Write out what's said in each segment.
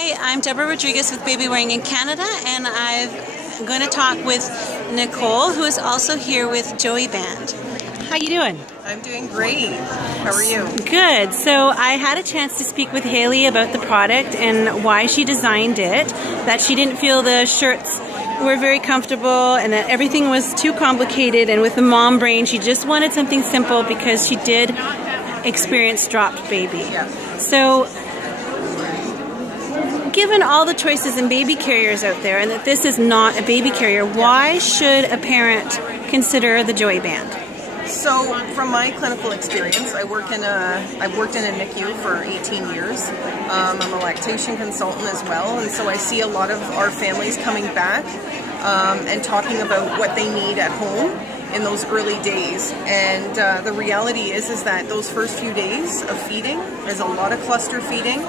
Hi, I'm Deborah Rodriguez with Baby Wearing in Canada, and I'm going to talk with Nicole, who is also here with Joey Band. How you doing? I'm doing great. How are you? Good. So I had a chance to speak with Haley about the product and why she designed it, that she didn't feel the shirts were very comfortable and that everything was too complicated, and with the mom brain she just wanted something simple because she did experience dropped baby. Yeah. So given all the choices in baby carriers out there and that this is not a baby carrier, why should a parent consider the Joey Band? So, from my clinical experience, I've worked in a NICU for 18 years. I'm a lactation consultant as well, and so I see a lot of our families coming back and talking about what they need at home in those early days. And the reality is that those first few days of feeding, there's a lot of cluster feeding.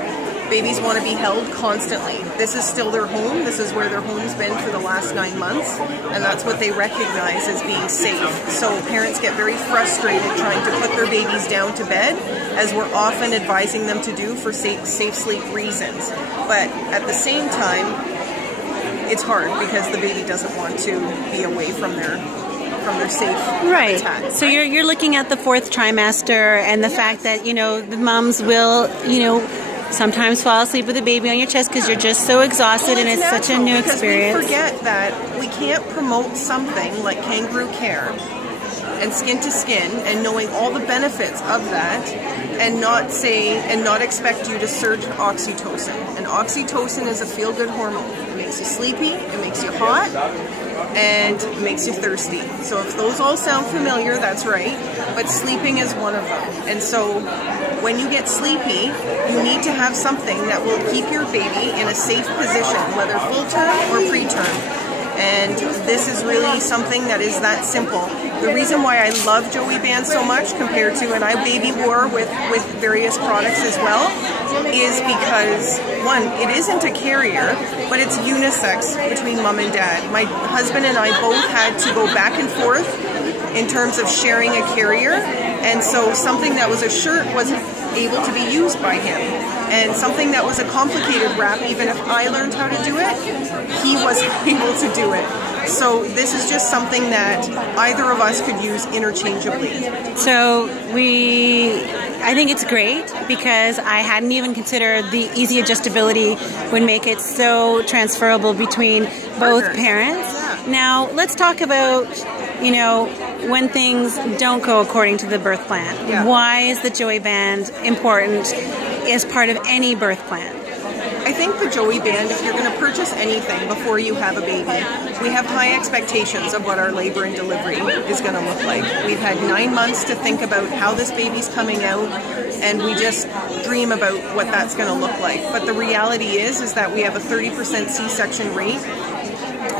Babies want to be held constantly. This is still their home. This is where their home's been for the last 9 months, and that's what they recognize as being safe. So parents get very frustrated trying to put their babies down to bed, as we're often advising them to do for safe sleep reasons. But at the same time, it's hard because the baby doesn't want to be away from their safe habitat. So you're looking at the 4th trimester and the fact that, you know, the moms will, you know, sometimes fall asleep with a baby on your chest because you're just so exhausted, and it's such a new experience. We forget that we can't promote something like kangaroo care and skin to skin and knowing all the benefits of that and not expect you to surge oxytocin. And oxytocin is a feel-good hormone. It makes you sleepy, it makes you hot, and it makes you thirsty. So if those all sound familiar, that's right, but sleeping is one of them. And so when you get sleepy, you need to have something that will keep your baby in a safe position, whether full-term or preterm. And this is really something that is that simple. The reason why I love Joey Band so much compared to, and I baby wore with various products as well, is because, one, it isn't a carrier, but it's unisex between mom and dad. My husband and I both had to go back and forth in terms of sharing a carrier, and so something that was a shirt wasn't able to be used by him, and something that was a complicated wrap, even if I learned how to do it, he wasn't able to do it. So this is just something that either of us could use interchangeably. So I think it's great because I hadn't even considered the easy adjustability would make it so transferable between both parents. Yeah. Now let's talk about, you know, when things don't go according to the birth plan. Yeah. Why is the Joey Band important as part of any birth plan? I think the Joey Band, if you're going to purchase anything before you have a baby, we have high expectations of what our labor and delivery is going to look like. We've had 9 months to think about how this baby's coming out, and we just dream about what that's going to look like. But the reality is that we have a 30% C-section rate.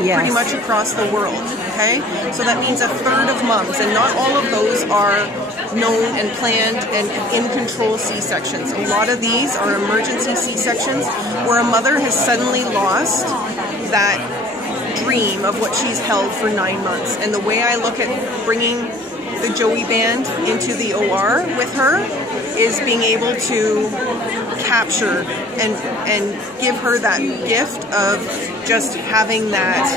Yes. Pretty much across the world, okay? So that means 1/3 of moms, and not all of those are known and planned and in control C-sections. A lot of these are emergency C-sections where a mother has suddenly lost that dream of what she's held for 9 months. And the way I look at bringing the Joey Band into the OR with her is being able to capture and give her that gift of just having that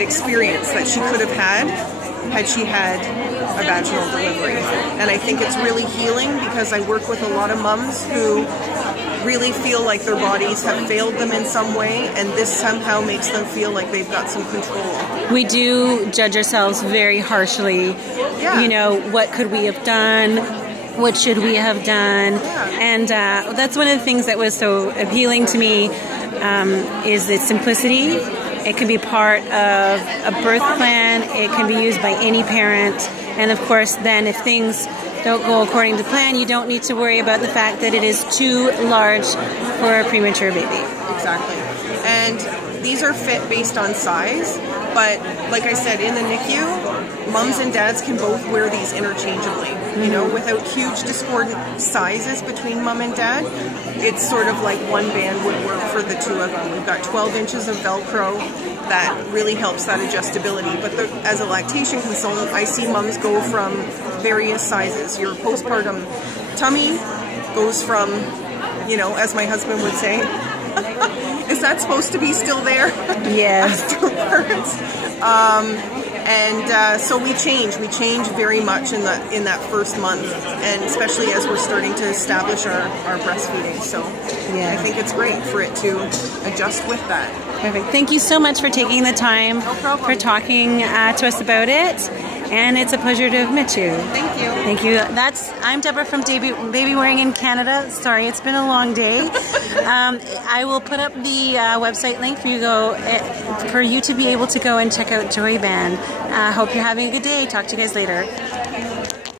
experience that she could have had she had a vaginal delivery. And I think it's really healing because I work with a lot of moms who really feel like their bodies have failed them in some way, and this somehow makes them feel like they've got some control. We do judge ourselves very harshly. Yeah. You know, what could we have done? What should we have done? Yeah. And that's one of the things that was so appealing to me, is its simplicity. It can be part of a birth plan. It can be used by any parent. And of course, then if things don't go according to plan, you don't need to worry about the fact that it is too large for a premature baby. Exactly. And these are fit based on size, but like I said, in the NICU, moms and dads can both wear these interchangeably, you know, without huge discordant sizes between mom and dad. It's sort of like one band would work for the two of them. We've got 12 inches of Velcro that really helps that adjustability. But as a lactation consultant, I see moms go from various sizes. Your postpartum tummy goes from you know, as my husband would say. Is that supposed to be still there? Yes. Afterwards. So we change very much in that first month, and especially as we're starting to establish our breastfeeding. So yeah. I think it's great for it to adjust with that. Perfect. Thank you so much for taking the time for talking to us about it. And it's a pleasure to have met you. Thank you. Thank you. I'm Deborah from Baby Wearing in Canada. Sorry, it's been a long day. I will put up the website link for you to be able to go and check out Joyband. Hope you're having a good day. Talk to you guys later.